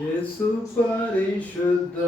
యేసు పరిశుద్ధ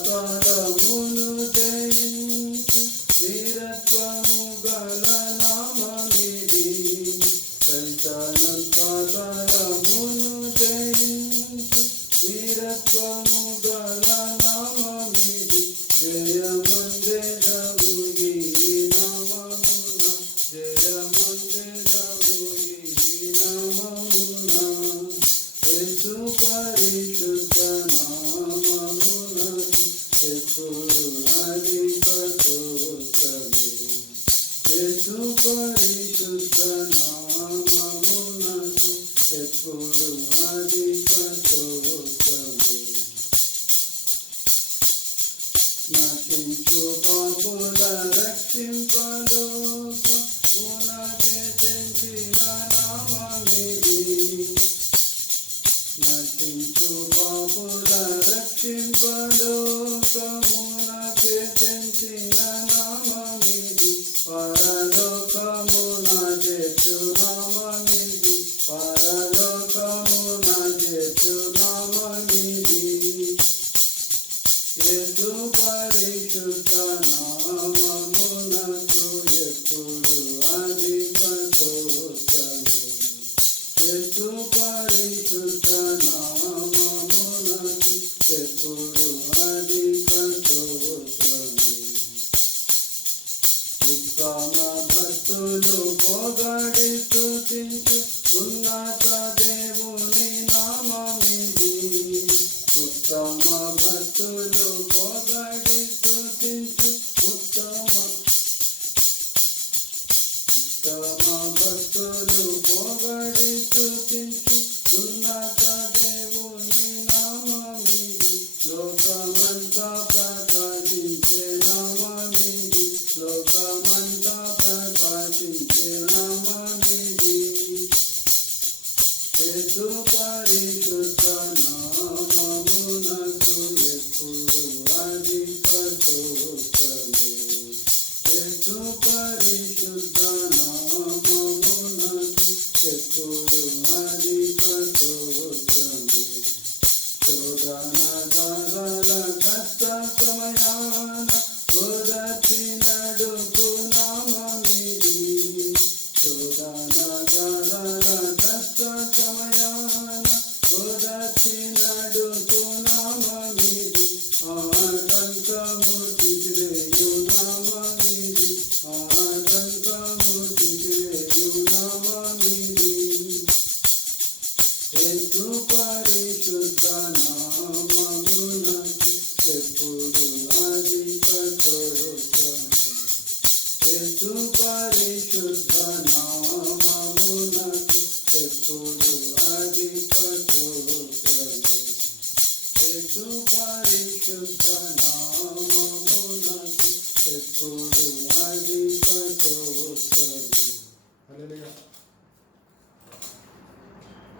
పాతాళమును జయించు నిరత్వము గల वीरत्वमु बलनाममिति जयमन्दे जगुगी नमनुना जयमन्दे जगुगी नमनुना येसु परिशुद्ध नाममुनति ఎప్పుడు అధిపతోత్రమే యేసు పరిశుద్ధ నామమునకు ఎప్పుడు లోకుల రక్షింపలోకు చేసిన నామమిది నటించు పాపుల రక్షింపలోకమున చేసిన నామమిది పరలోకమున చేతు నామ యేసు పరిశుద్ధ నామమునకు ఎప్పుడు అధిక స్తోత్రము యేసు పరిశుద్ధ నామమునకు ఎప్పుడు అధిక స్తోత్రము ఉత్తమ Shama నడుగునా Oh.